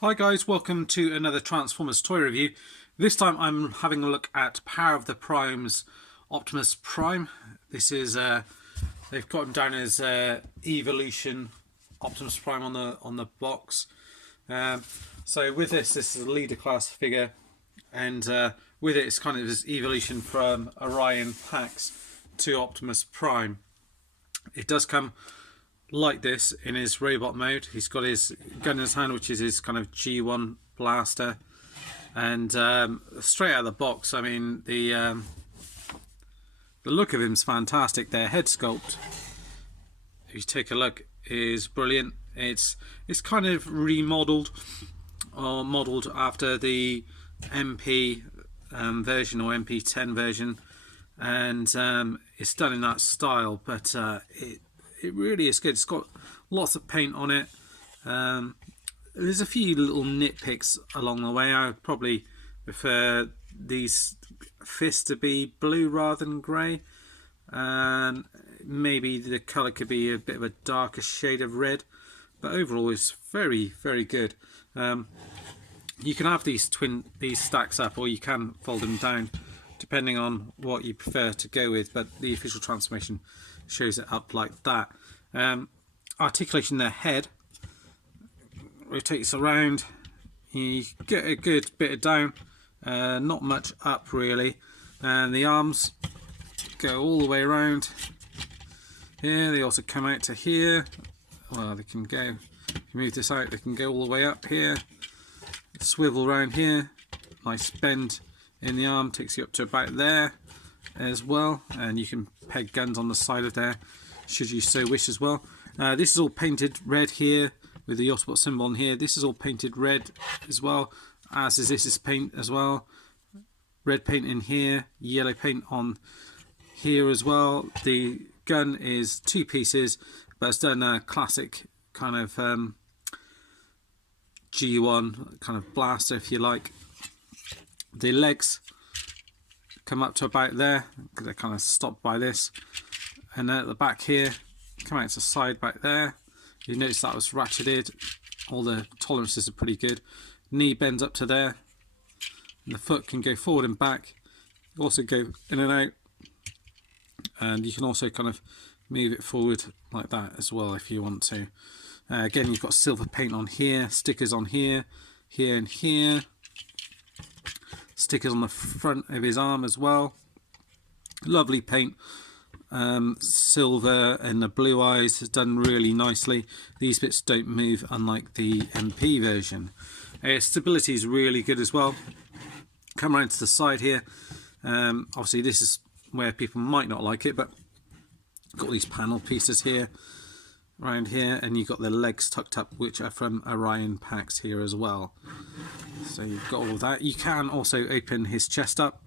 Hi guys, welcome to another Transformers toy review. This time I'm having a look at Power of the Prime's Optimus Prime. This is they've got him down as Evolution Optimus Prime on the box. So with this is a leader class figure, and with it it's kind of this evolution from Orion Pax to Optimus Prime. It does come like this in his robot mode. He's got his gun in his hand, which is his kind of G1 blaster, and straight out of the box, I mean, the look of him's fantastic. Their head sculpt, if you take a look, is brilliant. It's kind of remodeled or modeled after the MP version or MP10 version, and it's done in that style, but it really is good. It's got lots of paint on it. There's a few little nitpicks along the way. I would probably prefer these fists to be blue rather than grey, and maybe the colour could be a bit of a darker shade of red, but overall it's very, very good. You can have these stacks up, or you can fold them down depending on what you prefer to go with, but the official transformation shows it up like that. Articulation in their head rotates around, you get a good bit of down, not much up really, and the arms go all the way around here. They also come out to here. Well, they can go, if you move this out, they can go all the way up here, swivel around here, nice bend in the arm, takes you up to about there as well, and you can peg guns on the side of there should you so wish as well. This is all painted red here with the Autobot symbol on here. This is all painted red as well, as is this paint as well. Red paint in here, yellow paint on here as well. The gun is two pieces, but it's done a classic kind of G1 kind of blaster, if you like. The legs come up to about there, because they're kind of stopped by this, and then at the back here, come out to the side back there. You notice that was ratcheted. All the tolerances are pretty good. Knee bends up to there, and the foot can go forward and back. You also go in and out, and you can also kind of move it forward like that as well if you want to. Again, you've got silver paint on here, stickers on here, here and here. Stickers on the front of his arm as well. Lovely paint. Silver and the blue eyes is done really nicely. These bits don't move, unlike the MP version. Stability is really good as well. Come around to the side here. Obviously this is where people might not like it, but got these panel pieces here, around here, and you've got the legs tucked up, which are from Orion Pax here as well. So you've got all of that. You can also open his chest up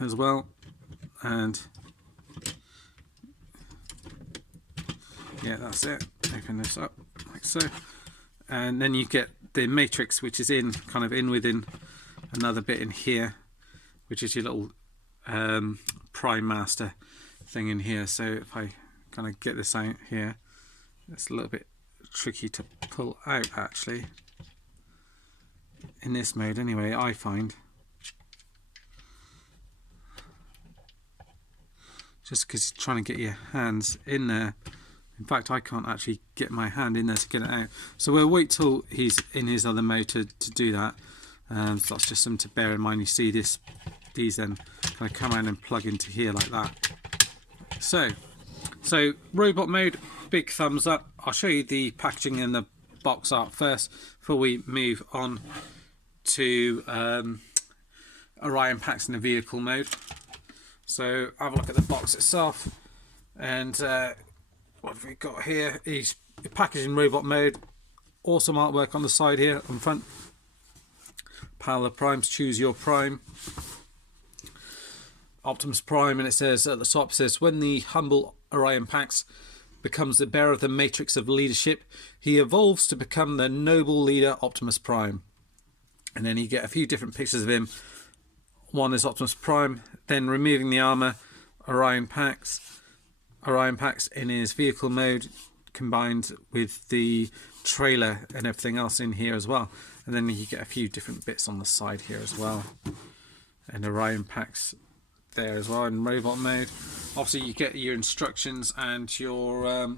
as well, and yeah, that's it. Open this up like so, and then you get the matrix, which is in kind of in within another bit in here, which is your little Prime Master thing in here. So if I kind of get this out here, it's a little bit tricky to pull out actually in this mode anyway, I find, just because you're trying to get your hands in there. In fact, I can't actually get my hand in there to get it out, so we'll wait till he's in his other mode to do that. So that's just something to bear in mind. You see these then kind of come around and plug into here like that. So robot mode, big thumbs up. I'll show you the packaging and the box art first before we move on to Orion Pax in the vehicle mode. So have a look at the box itself, and what have we got here? He's packaged in robot mode. Awesome artwork on the side here, on front. Power of the Primes, choose your Prime. Optimus Prime, and it says at the top, it says, when the humble Orion Pax becomes the bearer of the matrix of leadership, he evolves to become the noble leader Optimus Prime. And then you get a few different pictures of him. One is Optimus Prime, then removing the armor, Orion Pax in his vehicle mode, combined with the trailer and everything else in here as well. And then you get a few different bits on the side here as well, and Orion packs there as well in robot mode. Obviously you get your instructions and your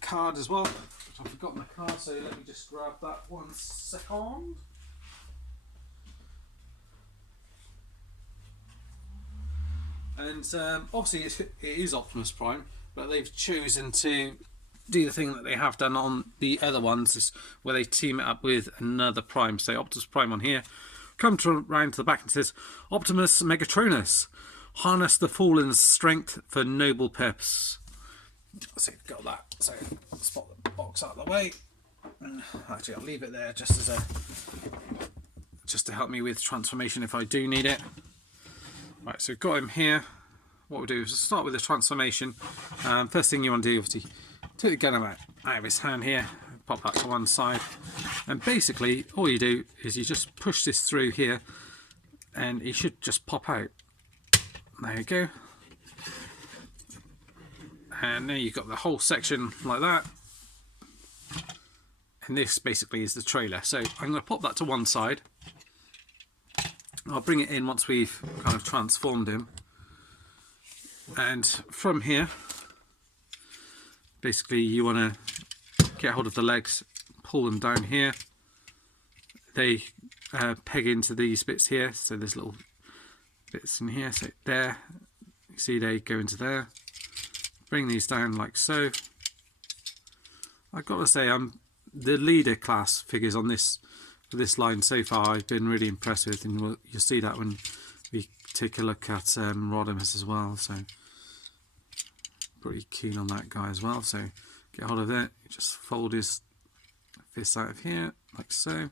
card as well. I've forgotten the card, so let me just grab that 1 second. And obviously it is Optimus Prime, but they've chosen to do the thing that they have done on the other ones, is where they team it up with another Prime. So Optimus Prime on here, round to the back and says, Optimus Megatronus, harness the fallen's strength for noble purpose. So you've got that. So I'll spot the box out of the way. Actually, I'll leave it there just as just to help me with transformation if I do need it. Right, so we've got him here. What we'll do is start with the transformation. First thing you want to do, obviously, take the gun out of his hand here, pop that to one side, and basically all you do is you just push this through here, and he should just pop out. There you go. And then you've got the whole section like that. And this basically is the trailer. So I'm going to pop that to one side. I'll bring it in once we've kind of transformed him. And from here, basically you want to get hold of the legs, pull them down here. They peg into these bits here. So there's little bits in here. So there, you see they go into there. Bring these down like so. I've got to say, the leader class figures on this line so far I've been really impressed with, and you'll see that when we take a look at Rodimus as well. So pretty keen on that guy as well. So get hold of it, just fold his fist out of here like so,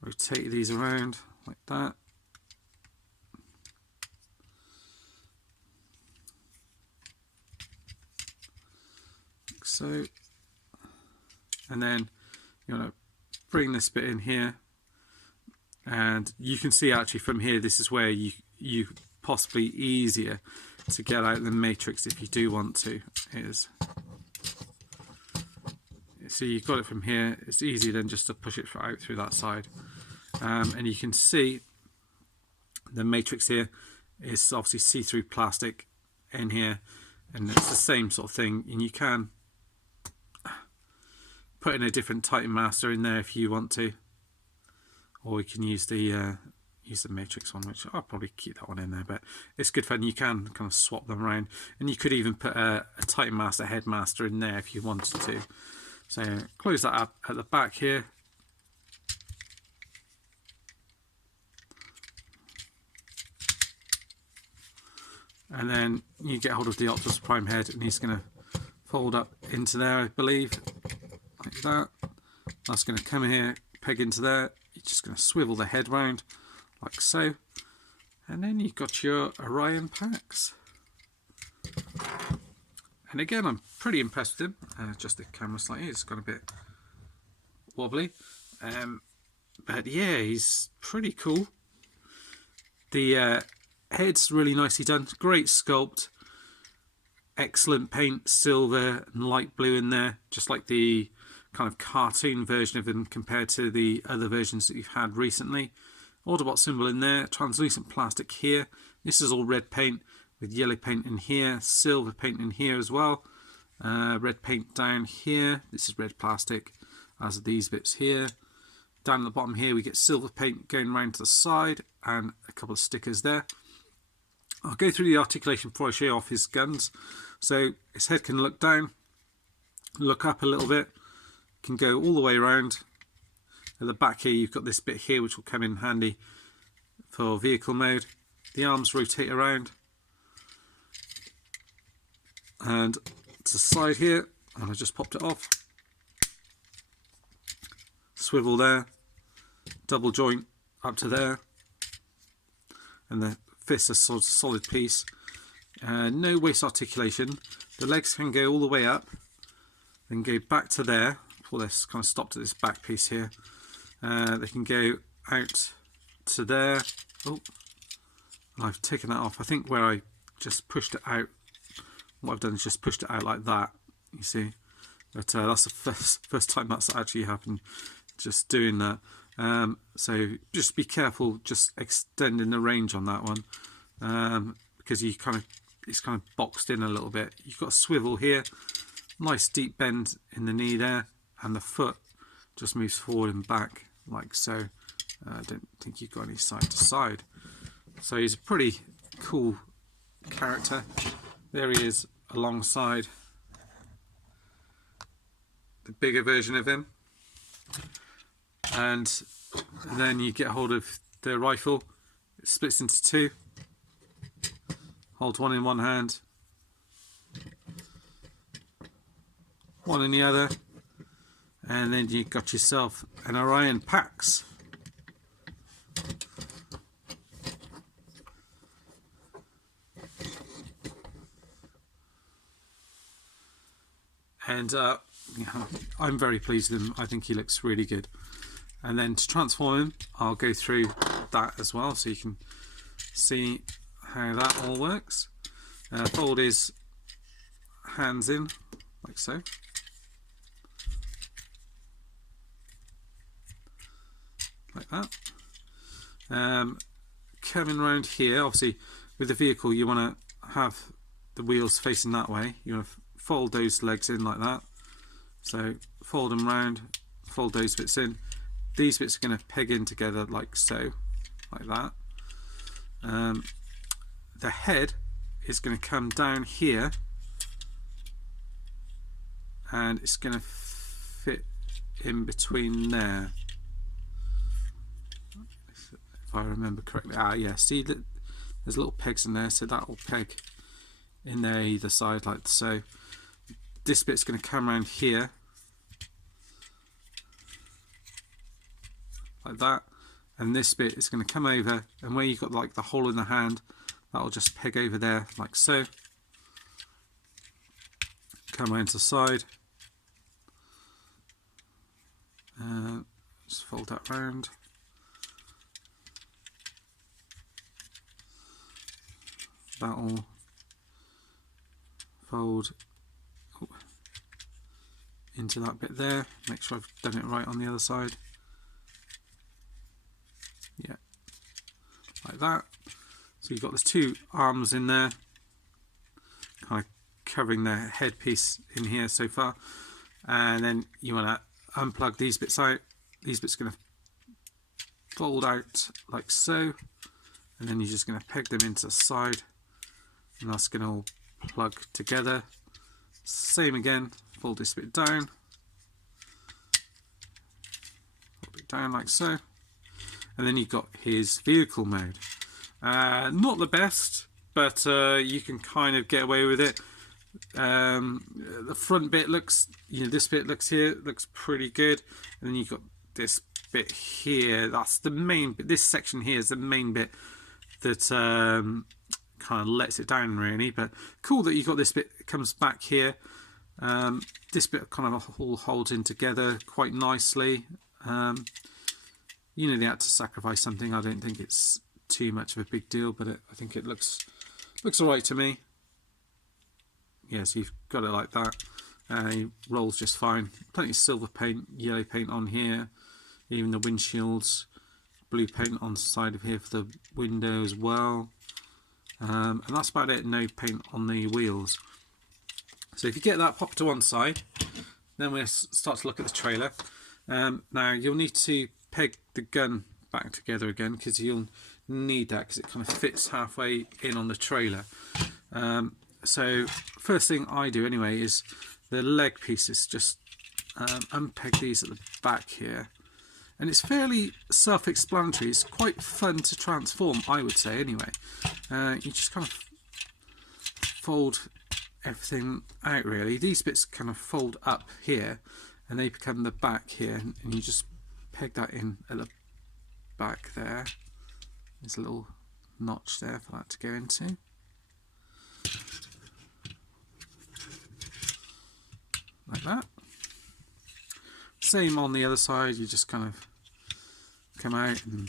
rotate these around like that. Like so, and then you want to bring this bit in here, and you can see actually from here this is where you possibly easier to get out the matrix if you do want to. So you've got it from here, it's easier than just to push it out through that side, and you can see the matrix here is obviously see-through plastic in here, and it's the same sort of thing, and you can put in a different Titan Master in there if you want to, or you can use the matrix one, which I'll probably keep that one in there, but it's good fun. You can kind of swap them around, and you could even put a Titan Master Headmaster in there if you wanted to. So close that up at the back here. And then you get hold of the Optimus Prime head, and he's going to fold up into there, I believe, like that. That's going to come here, peg into there. You're just going to swivel the head round like so, and then you've got your Orion packs. And again, I'm pretty impressed with him. Just the camera slightly, it's got a bit wobbly, but yeah, he's pretty cool. The head's really nicely done, great sculpt, excellent paint, silver and light blue in there, just like the kind of cartoon version of him compared to the other versions that you've had recently. Autobot symbol in there, translucent plastic here. This is all red paint with yellow paint in here, silver paint in here as well. Red paint down here. This is red plastic, as are these bits here. Down at the bottom here we get silver paint going around to the side and a couple of stickers there. I'll go through the articulation before I show you off his guns. So his head can look down, look up a little bit, can go all the way around. At the back here you've got this bit here which will come in handy for vehicle mode. The arms rotate around, and to the side here, and I just popped it off. Swivel there, double joint up to there, and the fist's a solid piece. No waist articulation. The legs can go all the way up, then go back to there. Before this kind of stopped at this back piece here. They can go out to there. Oh, I've taken that off. I think where I just pushed it out what I've done is just pushed it out like that, you see. But that's the first time that's actually happened, just doing that. So just be careful just extending the range on that one, because it's kind of boxed in a little bit. You've got a swivel here, nice deep bend in the knee there, and the foot just moves forward and back like so. I don't think you've got any side to side. So he's a pretty cool character. There he is alongside the bigger version of him. And then you get hold of the rifle. It splits into two. Hold one in one hand, one in the other, and then you got yourself an Orion Pax. And yeah, I'm very pleased with him. I think he looks really good. And then to transform him, I'll go through that as well, so you can see how that all works. Fold his hands in like so. Like that. Coming around here, obviously with the vehicle you want to have the wheels facing that way. You want to fold those legs in like that. So fold them round, fold those bits in. These bits are going to peg in together like so, like that. The head is going to come down here, and it's going to fit in between there. If I remember correctly. Yeah, see that there's little pegs in there, so that will peg in there either side like so. This bit's going to come around here like that, and this bit is going to come over, and where you've got like the hole in the hand, that will just peg over there like so. Come around to the side, just fold that round. That will fold into that bit there. Make sure I've done it right on the other side. Yeah, like that. So you've got the two arms in there, kind of covering the headpiece in here so far. And then you want to unplug these bits out. These bits are going to fold out like so, and then you're just going to peg them into the side, and that's going to all plug together. Same again, fold this bit down, fold it down like so, and then you've got his vehicle mode. Not the best, but you can kind of get away with it. The front bit looks, this bit looks here, looks pretty good, and then you've got this bit here. That's the main bit. This section here is the main bit that kind of lets it down really. But cool that you've got this bit that comes back here. This bit kind of all holds in together quite nicely. They had to sacrifice something. I don't think it's too much of a big deal, but I think it looks alright to me. Yeah, so you've got it like that. It rolls just fine. Plenty of silver paint, yellow paint on here, even the windshields, blue paint on the side of here for the window as well. And that's about it. No paint on the wheels. So if you get that, pop it to one side. Then we'll start to look at the trailer. Now you'll need to peg the gun back together again, because you'll need that, because it kind of fits halfway in on the trailer. So first thing I do anyway is the leg pieces, just unpeg these at the back here, and it's fairly self-explanatory. It's quite fun to transform, I would say anyway. You just kind of fold everything out really. These bits kind of fold up here and they become the back here, and you just peg that in at the back there. There's a little notch there for that to go into. Like that. Same on the other side, you just kind of come out and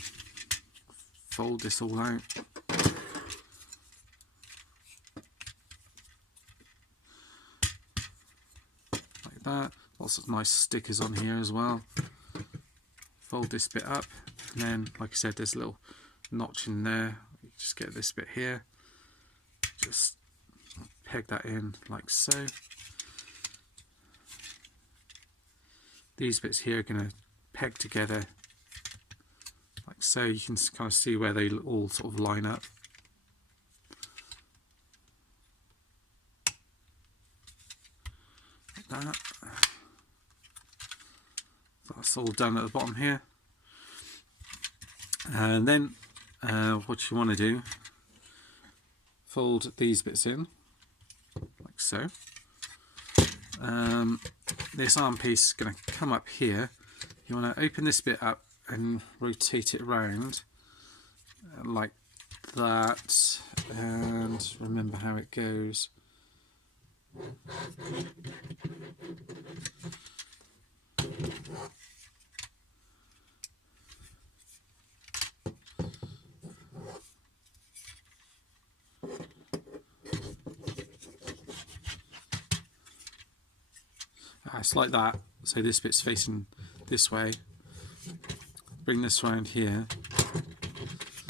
fold this all out. that. Lots of nice stickers on here as well. Fold this bit up, and then, like I said, there's a little notch in there. You just get this bit here, just peg that in like so. These bits here are going to peg together like so. You can kind of see where they all sort of line up. Like that. That's all done at the bottom here. And then what you want to do, fold these bits in like so. This arm piece is going to come up here. You want to open this bit up and rotate it around like that, and remember how it goes. It's like that, so this bit's facing this way. Bring this round here,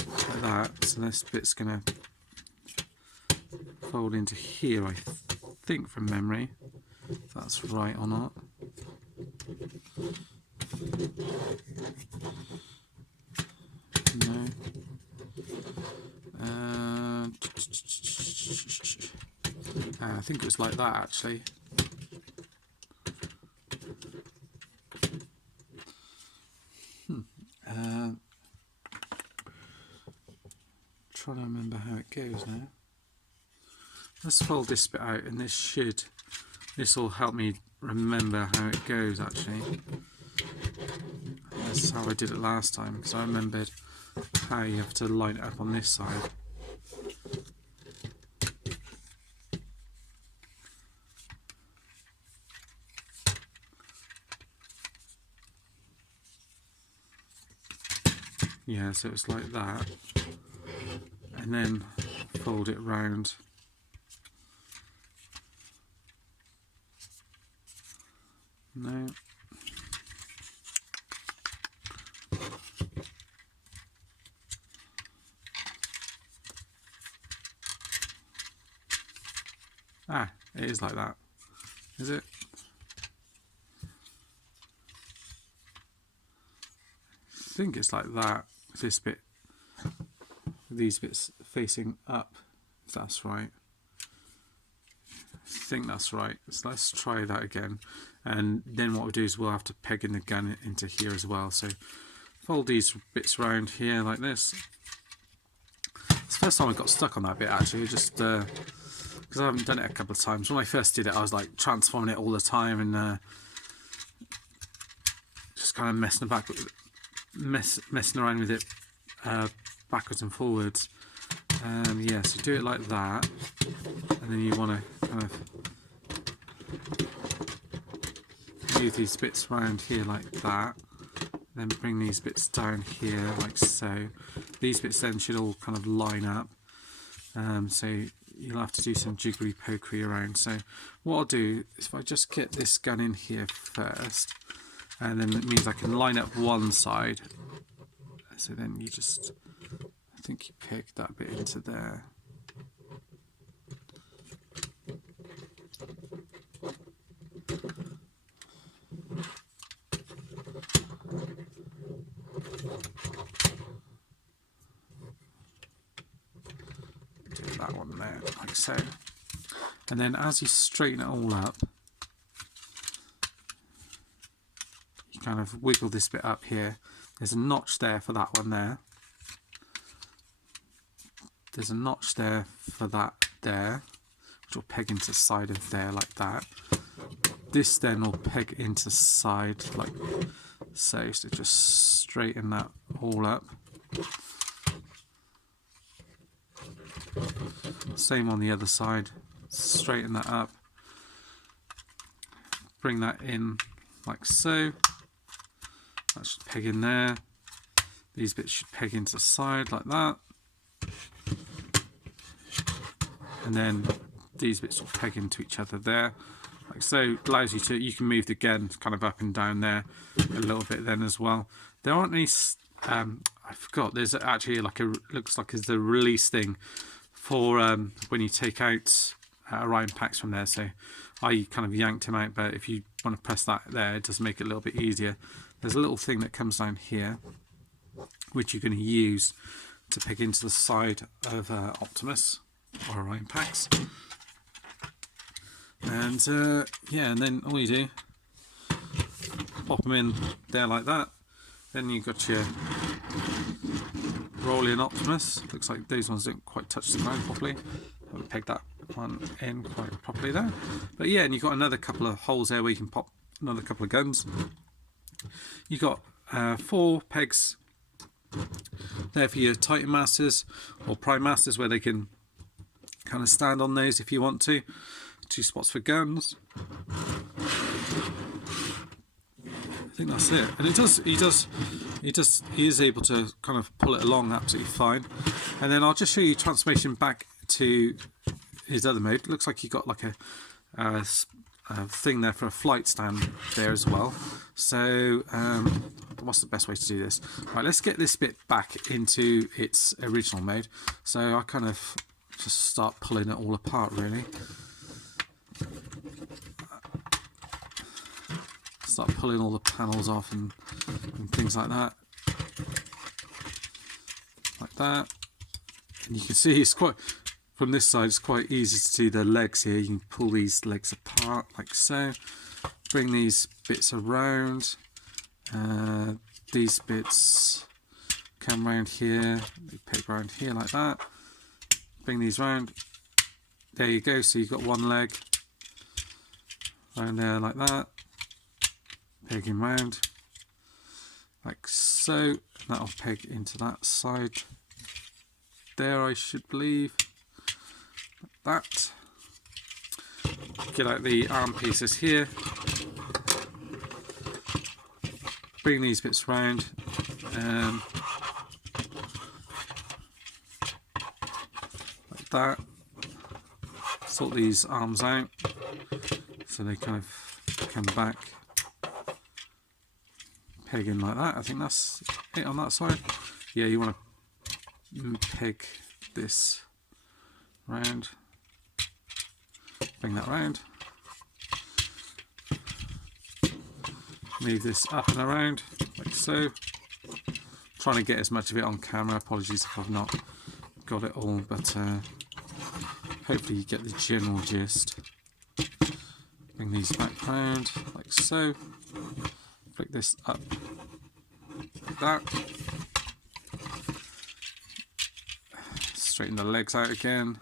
like that, so this bit's going to fold into here, I think, from memory, if that's right or not. No. I think it was like that actually. Trying to remember how it goes now. Let's fold this bit out, and this will help me remember how it goes actually. That's how I did it last time, because I remembered how you have to line it up on this side. Yeah, so it's like that, and then fold it round. No. Ah, it is like that. Is it? I think it's like that. This bit, these bits facing up, if that's right. I think that's right. So let's try that again, and then what we'll do is we'll have to peg in the gun into here as well. So fold these bits around here like this. It's the first time I got stuck on that bit actually, just because I haven't done it a couple of times. When I first did it, I was like transforming it all the time and just kind of messing about with it. Messing around with it backwards and forwards. Yeah, so do it like that, and then you want to kind of move these bits around here like that, then bring these bits down here like so. These bits then should all kind of line up, so you'll have to do some jiggery pokery around. So what I'll do is if I just get this gun in here first, and then it means I can line up one side. So then you just, I think you peg that bit into there. Do that one there, like so. And then as you straighten it all up, kind of wiggle this bit up here. There's a notch there for that one there. There's a notch there for that there, which will peg into the side of there like that. This then will peg into the side like so. So just straighten that all up. Same on the other side. Straighten that up. Bring that in like so. That should peg in there. These bits should peg into the side like that. And then these bits will peg into each other there. like so. Allows you to, you can move the gun kind of up and down there a little bit then as well. There aren't any I forgot, there's actually like a, looks like it's the release thing for when you take out Orion packs from there. So I kind of yanked him out, but if you want to press that there, it does make it a little bit easier. There's a little thing that comes down here which you're going to use to peg into the side of Optimus or Orion packs. And yeah, and then all you do, pop them in there like that. Then you've got your rolling Optimus. Looks like those ones don't quite touch the ground properly. I haven't pegged that one in quite properly there. But yeah, and you've got another couple of holes there where you can pop another couple of guns. You've got 4 pegs there for your Titan Masters or Prime Masters, where they can kind of stand on those if you want to. 2 spots for guns. I think that's it. And he is able to kind of pull it along absolutely fine. And then I'll just show you transformation back to his other mode. It looks like he got like a thing there for a flight stand there as well. So what's the best way to do this? Right, let's get this bit back into its original mode. So I kind of just start pulling it all apart really. Start pulling all the panels off and things like that. Like that. And you can see it's quite, from this side it's quite easy to see the legs here. You can pull these legs apart like so. Bring these bits around. These bits come around here. They peg around here like that. Bring these round. There you go. So you've got one leg around there like that. Peg him round like so, and that'll peg into that side there, I should believe, like that. Get out the arm pieces here, bring these bits round, like that. Sort these arms out so they kind of come back. Peg in like that. I think that's it on that side. Yeah, you want to peg this round, bring that round, move this up and around like so. Trying to get as much of it on camera. Apologies if I've not got it all, but hopefully you get the general gist. Bring these back round like so. Flick this up like that. Straighten the legs out again.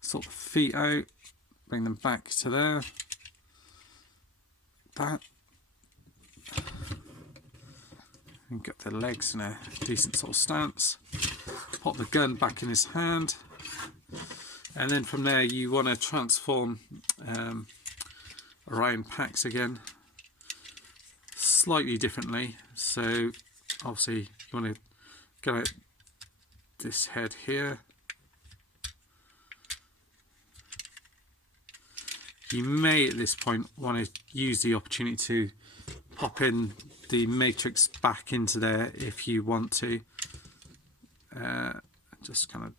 Sort the feet out. Bring them back to there. Like that. And get the legs in a decent sort of stance. Pop the gun back in his hand. And then from there you want to transform Orion packs again. Slightly differently, so obviously you want to get out this head here. You may at this point want to use the opportunity to pop in the matrix back into there if you want to. Just kind of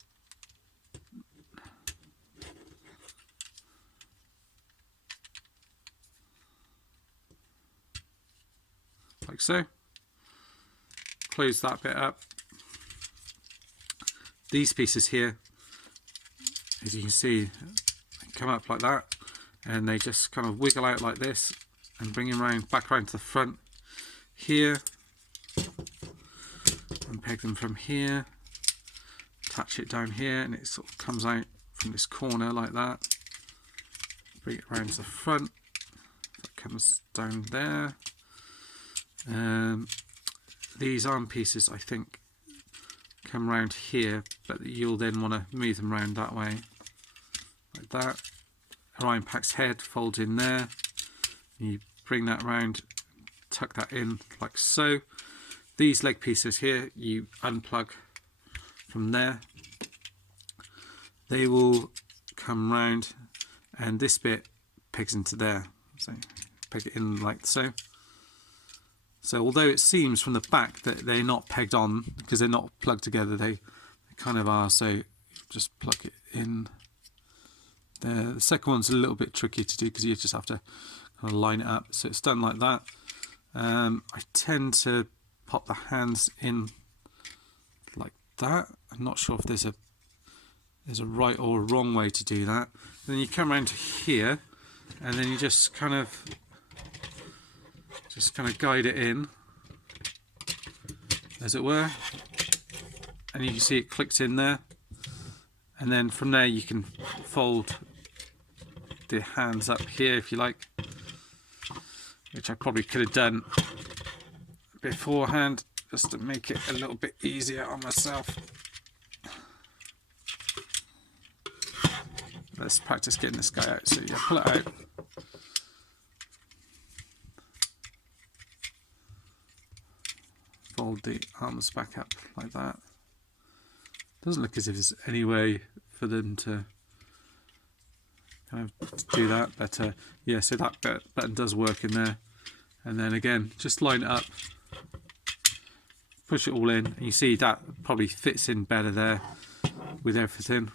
like so. Close that bit up. These pieces here, as you can see, they come up like that, and they just kind of wiggle out like this and bring them round, back around to the front here, and peg them from here, attach it down here, and it sort of comes out from this corner like that. Bring it around to the front, that comes down there. These arm pieces I think come round here, but you'll then want to move them around that way like that. Orion pack's head folds in there, you bring that round, tuck that in like so. These leg pieces here you unplug from there, they will come round, and this bit pegs into there. So peg it in like so. So although it seems from the back that they're not pegged on because they're not plugged together, they kind of are. So just plug it in there. The second one's a little bit tricky to do because you just have to kind of line it up. So it's done like that. I tend to pop the hands in like that. I'm not sure if there's a right or a wrong way to do that. And then you come around to here, and then you just kind of guide it in, as it were, and you can see it clicks in there. And then from there you can fold the hands up here if you like, which I probably could have done beforehand just to make it a little bit easier on myself. Let's practice getting this guy out. So yeah, pull it out. Fold the arms back up like that. Doesn't look as if there's any way for them to kind of do that, but yeah, so that button does work in there. And then again, just line it up, push it all in, and you see that probably fits in better there with everything.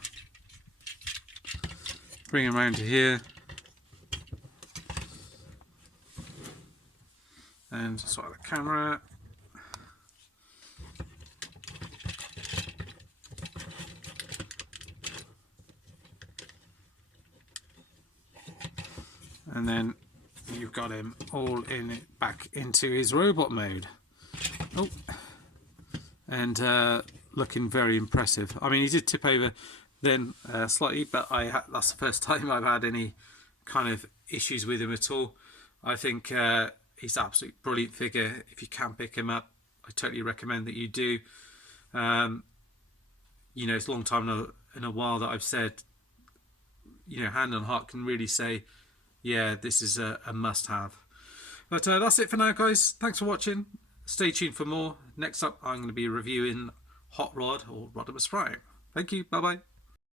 Bring them around to here, and sort of the camera. And then you've got him all in it back into his robot mode. Oh, and looking very impressive. I mean, he did tip over then slightly, but that's the first time I've had any kind of issues with him at all. I think he's an absolute brilliant figure. If you can pick him up, I totally recommend that you do. You know, it's a long time in a while that I've said, you know, hand on heart can really say, yeah, this is a must-have. But that's it for now, guys. Thanks for watching. Stay tuned for more. Next up, I'm going to be reviewing Hot Rod or Rodimus Prime. Thank you. Bye-bye.